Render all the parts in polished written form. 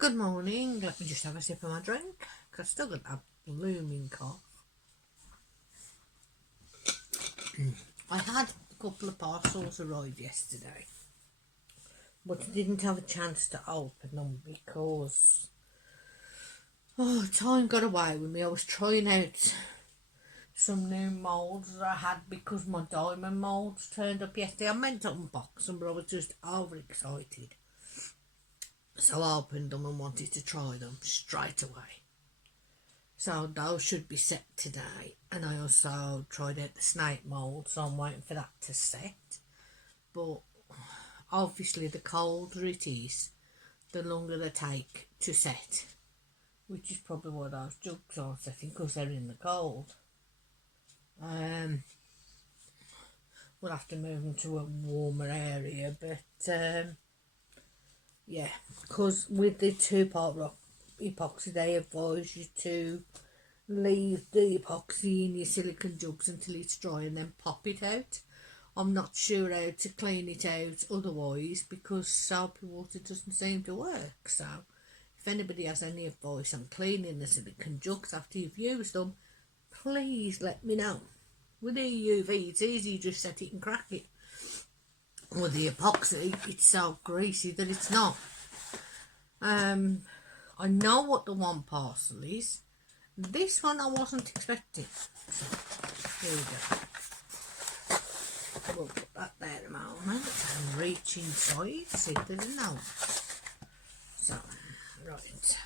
Good morning. Let me just have a sip of my drink, because I've still got that blooming cough. I had a couple of parcels arrive yesterday, but I didn't have a chance to open them because time got away with me. I was trying out some new moulds that I had because my diamond moulds turned up yesterday. I meant to unbox them, but I was just overexcited. So I opened them and wanted to try them straight away. So those should be set today. And I also tried out the snake mould, so I'm waiting for that to set. But obviously the colder it is, the longer they take to set. Which is probably why those jugs aren't setting, because they're in the cold. We'll have to move them to a warmer area, but yeah, because with the 2-part rock epoxy, they advise you to leave the epoxy in your silicone jugs until it's dry and then pop it out. I'm not sure how to clean it out otherwise, because soapy water doesn't seem to work. So if anybody has any advice on cleaning the silicone jugs after you've used them, please let me know. With EUV, it's easy, you just set it and crack it. With the epoxy, it's so greasy that it's not. I know what the one parcel is. This one I wasn't expecting. So, here we go. We'll put that there a moment and reach inside, see if there's a note. So, right.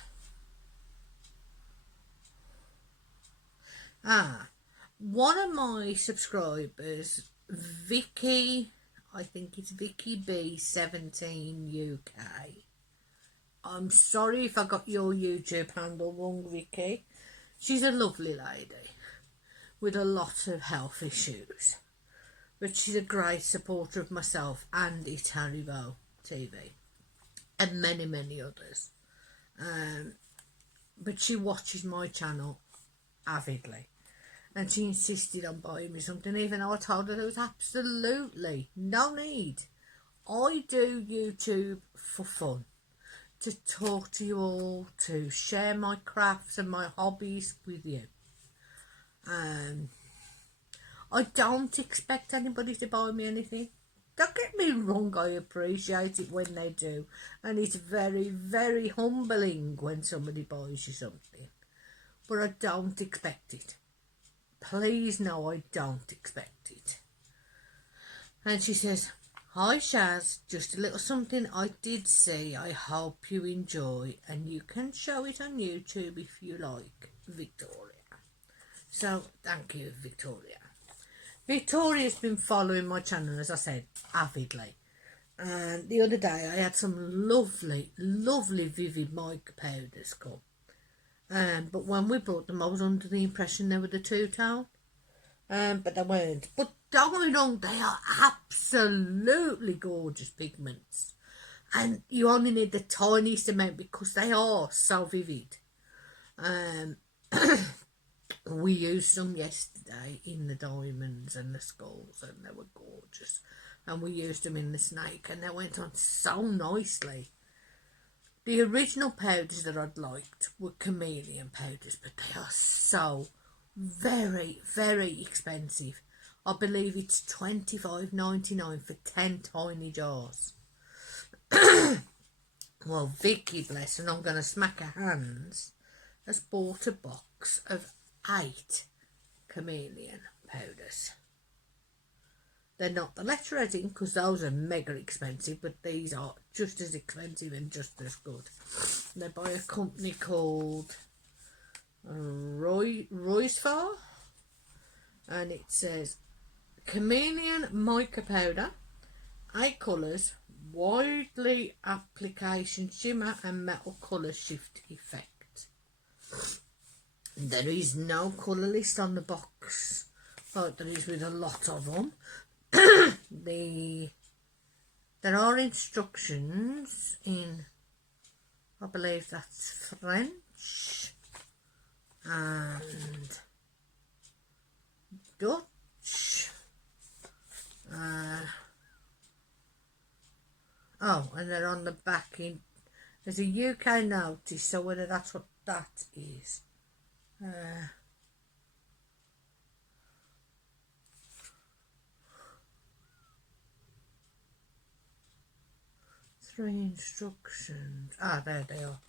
One of my subscribers, Vicky, I think it's Vicky B17 UK. I'm sorry if I got your YouTube handle wrong, Vicky. She's a lovely lady with a lot of health issues, but she's a great supporter of myself and It's Haribo TV and many, many others. But she watches my channel avidly, and she insisted on buying me something, even though I told her there was absolutely no need. I do YouTube for fun, to talk to you all, to share my crafts and my hobbies with you. I don't expect anybody to buy me anything. Don't get me wrong, I appreciate it when they do, and it's very, very humbling when somebody buys you something, but I don't expect it. Please know I don't expect it. And she says, "Hi Shaz, just a little something I did see. I hope you enjoy, and you can show it on YouTube if you like, Victoria." So thank you, Victoria. Victoria's been following my channel, as I said, avidly. And the other day I had some lovely, lovely Vivid mica powders come. But when we bought them, I was under the impression they were the two-tone. But they weren't. But don't get me wrong, they are absolutely gorgeous pigments. And you only need the tiniest amount because they are so vivid. We used some yesterday in the diamonds and the skulls, and they were gorgeous. And we used them in the snake, and they went on so nicely. The original powders that I'd liked were chameleon powders, but they are so very, very expensive. I believe it's $25.99 for 10 tiny jars. Well, Vicky, bless her, and I'm going to smack her hands, has bought a box of 8 chameleon powders. They're not the letterheading, because those are mega expensive, but these are just as expensive and just as good. They're by a company called Royce, and it says chameleon mica powder, 8 colours, widely application shimmer and metal colour shift effect. There is no colour list on the box like there is with a lot of them. There are instructions in, I believe that's French and Dutch. And they're on the back in There's a UK notice, so whether that's what that is. Three instructions. Ah, there they are.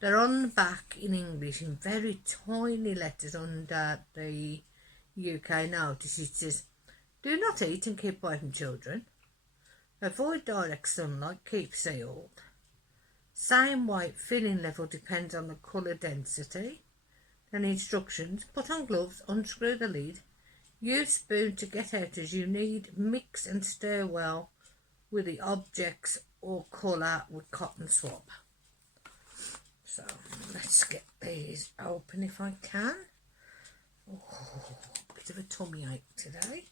They're on the back in English in very tiny letters under the UK notice. It says, do not eat and keep away from children. Avoid direct sunlight, keep sealed. Same weight, filling level depends on the colour density. Then instructions, put on gloves, unscrew the lid. Use spoon to get out as you need. Mix and stir well with the objects or colour with cotton swab. So let's get these open if I can. Oh, bit of a tummy ache today.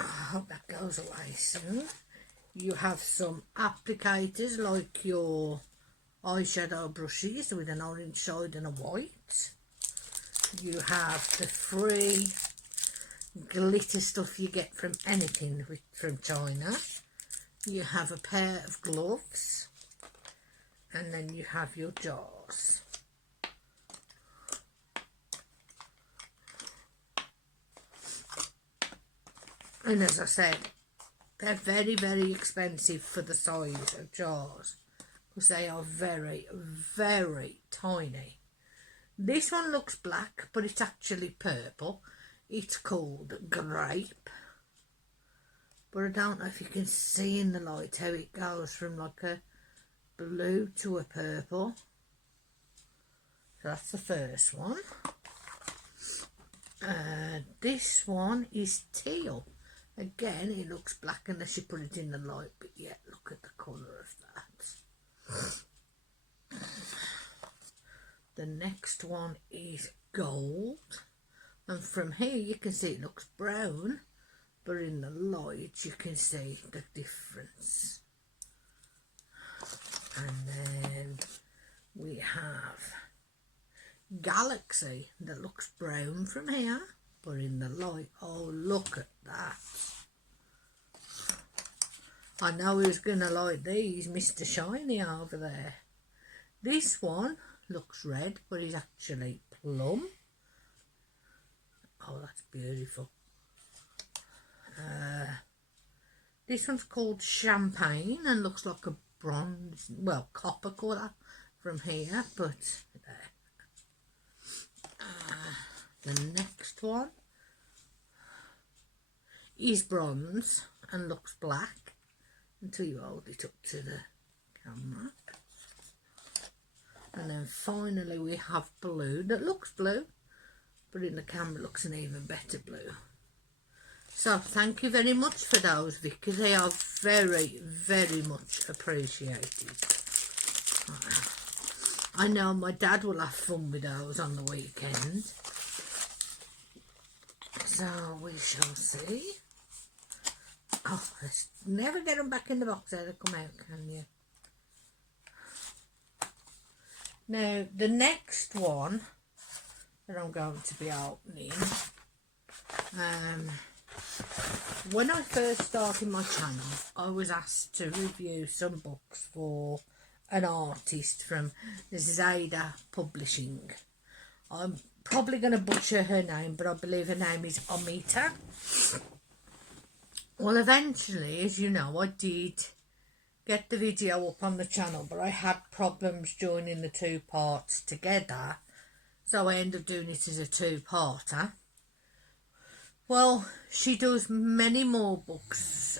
I hope that goes away soon. You have some applicators like your eyeshadow brushes with an orange side and a white. You have the free glitter stuff you get from anything from China. You have a pair of gloves, and then you have your jars. And as I said, they're very, very expensive for the size of jars because they are very, very tiny. This one looks black, but it's actually purple. It's called Grape. But I don't know if you can see in the light how it goes from like a blue to a purple. So that's the first one. This one is teal. Again, it looks black unless you put it in the light, but yeah, look at the colour of that. The next one is gold. And from here you can see it looks brown, but in the light you can see the difference. And then we have Galaxy that looks brown from here, but in the light, oh look at that. I know who's going to like these, Mr. Shiny over there. This one looks red, but is actually plum. Oh, that's beautiful. This one's called Champagne and looks like a bronze, well, copper colour from here, but there. The next one is bronze and looks black until you hold it up to the camera. And then finally we have blue that looks blue, but in the camera looks an even better blue. So thank you very much for those, Vicky. They are very, very much appreciated. I know my dad will have fun with those on the weekend. So we shall see. Oh, let's never get them back in the box how they come out, can you? Now, the next one that I'm going to be opening, when I first started my channel, I was asked to review some books for an artist from Zadeh Publishing. I'm probably going to butcher her name, but I believe her name is Armita. Well, eventually, as you know, I did get the video up on the channel, but I had problems joining the two parts together, so I ended up doing it as a two-parter. Well, she does many more books,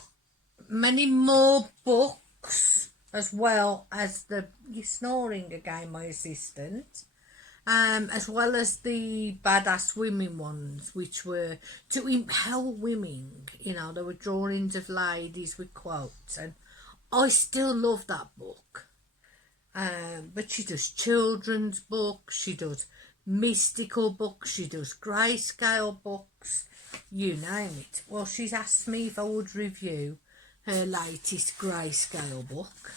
as well as you're snoring again, my assistant, as well as the Badass Women ones, which were to impel women. You know, there were drawings of ladies with quotes, and I still love that book. But she does children's books, she does mystical books, she does grayscale books, you name it. Well, she's asked me if I would review her latest grayscale book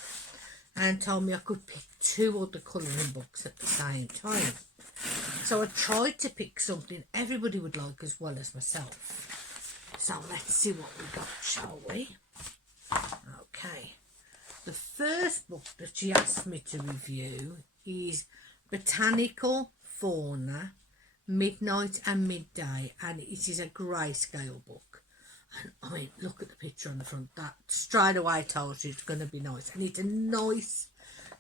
and told me I could pick two other colouring books at the same time. So I tried to pick something everybody would like as well as myself. So let's see what we got, shall we? Okay. The first book that she asked me to review is Botanical Fauna, Midnight and Midday, and it is a grayscale book. And I mean, look at the picture on the front. That straight away tells you it's going to be nice. And it's a nice,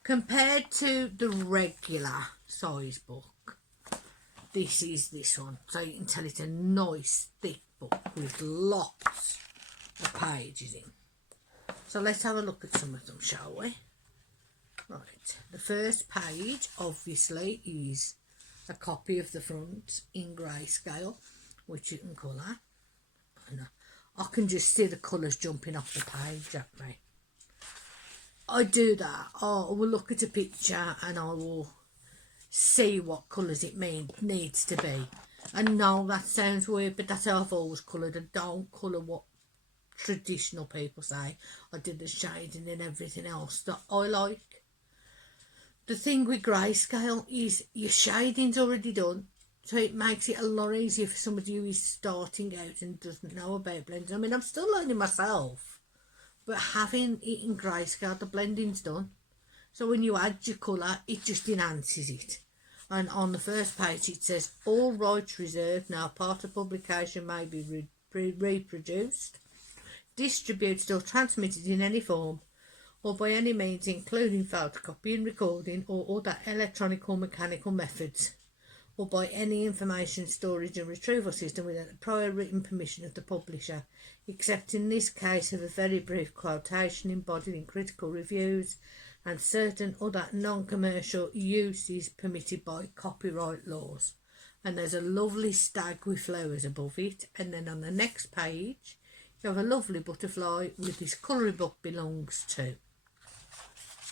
compared to the regular size book, this is this one. So you can tell it's a nice thick book with lots of pages in. So let's have a look at some of them, shall we? Right, the first page obviously is a copy of the front in grayscale, which you can colour. And I can just see the colours jumping off the page at me. I do that. I will look at a picture and I will see what colours it needs to be. And no, that sounds weird, but that's how I've always coloured. I don't colour what traditional people say. I did the shading and everything else that I like. The thing with grayscale is your shading's already done, so it makes it a lot easier for somebody who is starting out and doesn't know about blending. I mean, I'm still learning myself, but having it in grayscale, the blending's done, so when you add your colour, it just enhances it. And on the first page it says all rights reserved. Now part of publication may be reproduced, distributed or transmitted in any form or by any means including photocopying, recording or other electronic or mechanical methods, or by any information storage and retrieval system without the prior written permission of the publisher, except in this case of a very brief quotation embodied in critical reviews and certain other non-commercial uses permitted by copyright laws. And there's a lovely stag with flowers above it, and then on the next page you have a lovely butterfly with this colouring book belongs to.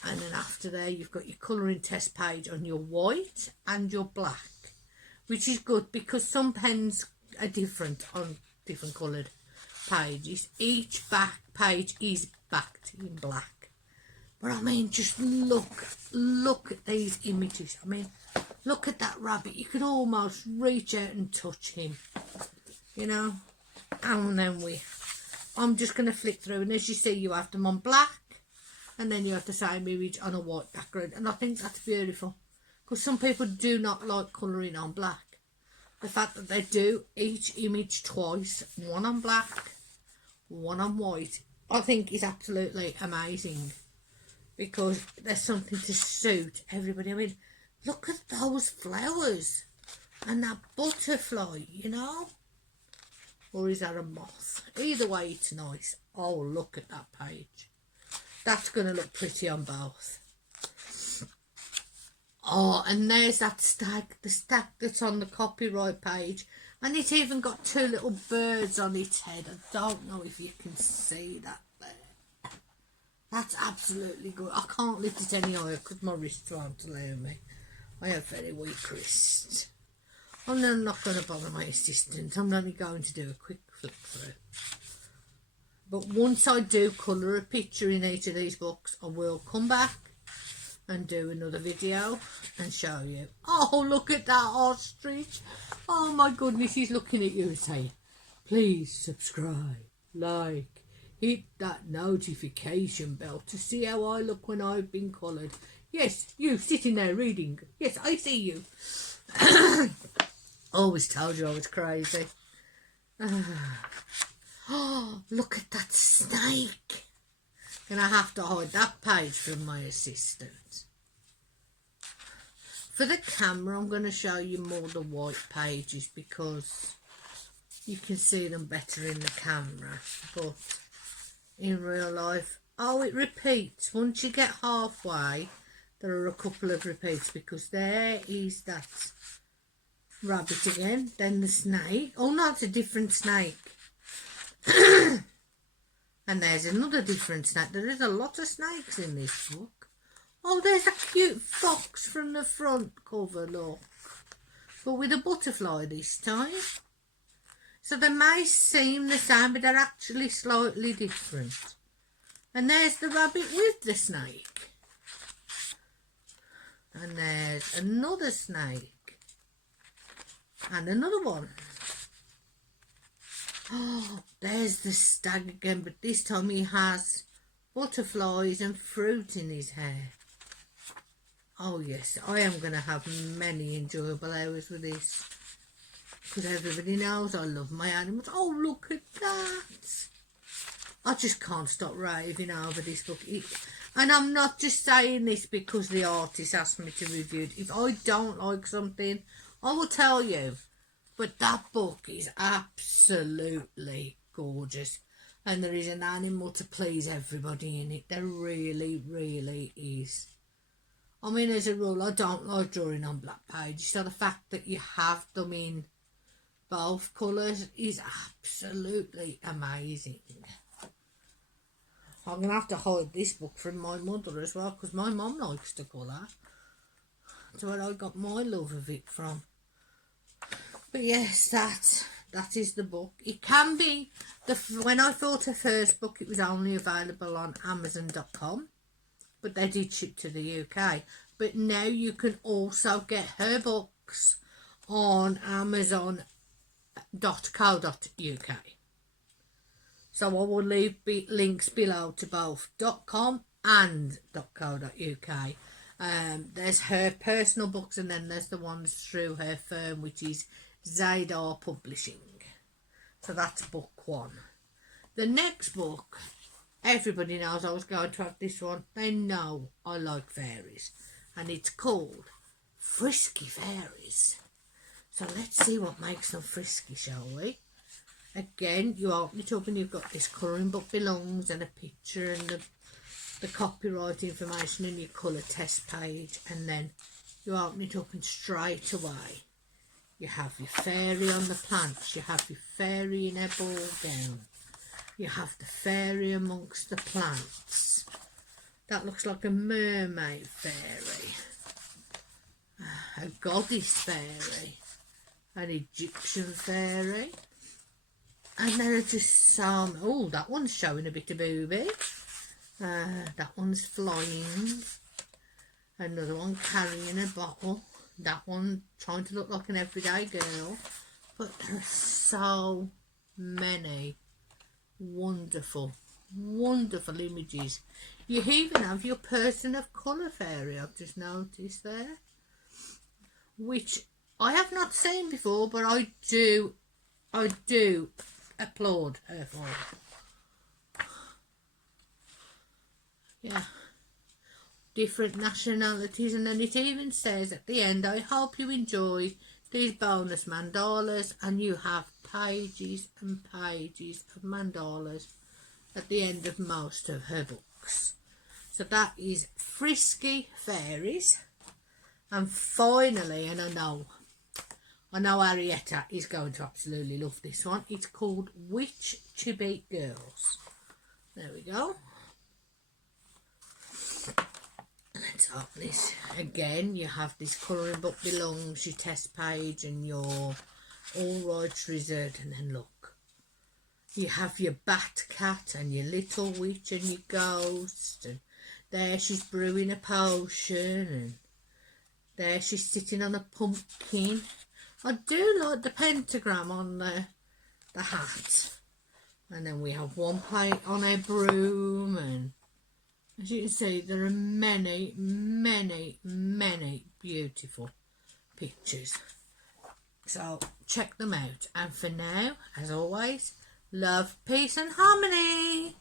And then after there you've got your colouring test page on your white and your black, which is good because some pens are different on different coloured pages. Each back page is backed in black. But I mean, just look at these images. I mean, look at that rabbit. You could almost reach out and touch him, you know. And then I'm just going to flick through, and as you see, you have them on black, and then you have the same image on a white background. And I think that's beautiful, because some people do not like colouring on black. The fact that they do each image twice, one on black, one on white, I think is absolutely amazing, because there's something to suit everybody. I mean, look at those flowers and that butterfly, you know. Or is that a moth? Either way, it's nice. Oh, look at that page. That's going to look pretty on both. Oh, and there's that stag, the stag that's on the copyright page. And it's even got two little birds on its head. I don't know if you can see that there. That's absolutely good. I can't lift it any higher because my wrists won't allow me. I have very weak wrists. I'm not going to bother my assistant. I'm only going to do a quick flick through. But once I do colour a picture in each of these books, I will come back and do another video and show you. Oh, look at that ostrich. Oh my goodness, he's looking at you and saying, please subscribe, like, hit that notification bell to see how I look when I've been coloured. Yes, you sitting there reading. Yes, I see you. Always told you I was crazy. Oh, look at that snake. Gonna have to hide that page from my assistant. For the camera, I'm going to show you more the white pages because you can see them better in the camera. But in real life, oh, it repeats. Once you get halfway, there are a couple of repeats because there is that rabbit again, then the snake. Oh no, it's a different snake. And there's another different snake. There is a lot of snakes in this book. Oh, there's a cute fox from the front cover, look. But with a butterfly this time. So they may seem the same, but they're actually slightly different. And there's the rabbit with the snake. And there's another snake. And another one. Oh, there's the stag again, but this time he has butterflies and fruit in his hair. Oh yes, I am going to have many enjoyable hours with this, because everybody knows I love my animals. Oh, look at that. I just can't stop raving over this book. And I'm not just saying this because the artist asked me to review it. If I don't like something, I will tell you. But that book is absolutely gorgeous. And there is an animal to please everybody in it. There really, really is. I mean, as a rule, I don't like drawing on black pages. So the fact that you have them in both colours is absolutely amazing. I'm going to have to hide this book from my mother as well, because my mum likes to colour. That's where I got my love of it from. But yes, that is the book. It can be, when I thought her first book, it was only available on Amazon.com, but they did ship to the UK. But now you can also get her books on Amazon.co.uk. So I will leave links below to both .com and .co.uk. There's her personal books, and then there's the ones through her firm, which is Zadeh Publishing. So that's book one. The next book, everybody knows I was going to have this one. They know I like fairies. And it's called Frisky Fairies. So let's see what makes them frisky, shall we? Again, you open it up and you've got this colouring book belongs and a picture and the copyright information and your colour test page, and then you open it up and straight away you have your fairy on the plants, you have your fairy in a ball gown, you have the fairy amongst the plants. That looks like a mermaid fairy, a goddess fairy, an Egyptian fairy. And there are just some, oh, that one's showing a bit of booby. That one's flying. Another one carrying a bottle. That one trying to look like an everyday girl. But there are so many wonderful, wonderful images. You even have your person of colour fairy, I've just noticed there, which I have not seen before, but I do applaud her for it. Yeah, different nationalities, and then it even says at the end, I hope you enjoy these bonus mandalas, and you have pages and pages of mandalas at the end of most of her books. So that is Frisky Fairies. And finally, and I know Arietta is going to absolutely love this one. It's called Witch Chibi Girls. There we go. Let's open this. Again, you have this colouring book belongs, your test page and your all rights reserved. And then look, you have your bat cat and your little witch and your ghost. And there she's brewing a potion. And there she's sitting on a pumpkin. I do like the pentagram on the hat. And then we have one plate on a broom, and as you can see there are many, many, many beautiful pictures. So check them out. And for now, as always, love, peace and harmony.